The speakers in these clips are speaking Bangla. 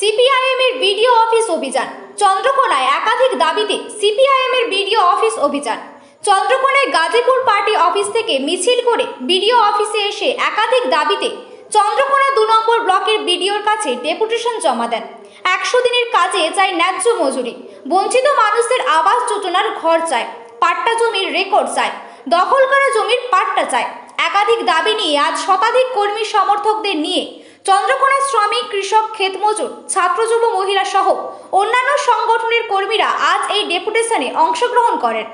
সিপিআইএম এর বিডিও অফিস অভিযান। চন্দ্রকোনায় একাধিক দাবিতে সিপিআইএম এর বিডিও অফিস অভিযান। চন্দ্রকোনায় গাজীপুর পার্টি অফিস থেকে মিছিল করে বিডিও অফিসে এসে একাধিক দাবিতে চন্দ্রকোনা 2 নম্বর ব্লকের বিডিওর কাছে ডেপুটেশন জমা দেন। 100 দিনের কাজে চাই ন্যায্য মজুরি, বঞ্চিত মানুষদের আবাস যোজনার ঘর চাই, পাট্টা জমির রেকর্ড চাই, দখল করা জমির পাট্টা চাই। একাধিক দাবি নিয়ে আজ শতাধিক কর্মী সমর্থকদের নিয়ে চন্দ্রকোনা শ্রমিক, কৃষক, ক্ষেত মজুর, ছাত্র, যুব, মহিলা সহ অন্যান্য সংগঠনের কর্মীরা আজ এই ডেপুটেশনে অংশগ্রহণ করেন।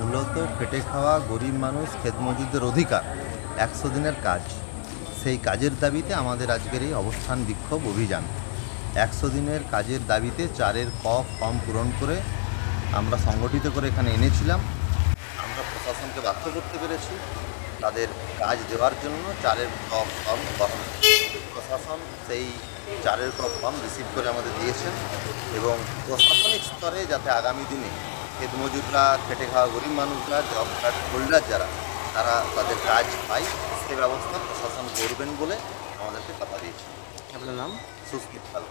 মূলত খেটে খাওয়া গরিব মানুষ, ক্ষেত মজুরদের অধিকার 100 দিনের কাজ, সেই কাজের দাবিতে আমাদের আজকের এই অবস্থান বিক্ষোভ অভিযান। 100 দিনের কাজের দাবিতে 4-এর ক ফর্ম পূরণ করে আমরা সংগঠিত করে এখানে এনেছিলাম। আমরা প্রশাসনকে বাধ্য করতে পেরেছি তাদের কাজ দেওয়ার জন্য 4-এর ক ফর্ম গঠন। প্রশাসন সেই 4-এর ক ফর্ম রিসিভ করে আমাদের দিয়েছেন এবং প্রশাসনিক স্তরে যাতে আগামী দিনে ক্ষেত মজুররা, খেটে খাওয়া গরিব মানুষরা, জব কার্ড হোল্ডার যারা, তারা তাদের কাজ পায় সে ব্যবস্থা প্রশাসন করবেন বলে আমাদেরকে কথা দিয়েছে। আপনার নাম? সুস্মিত পাল।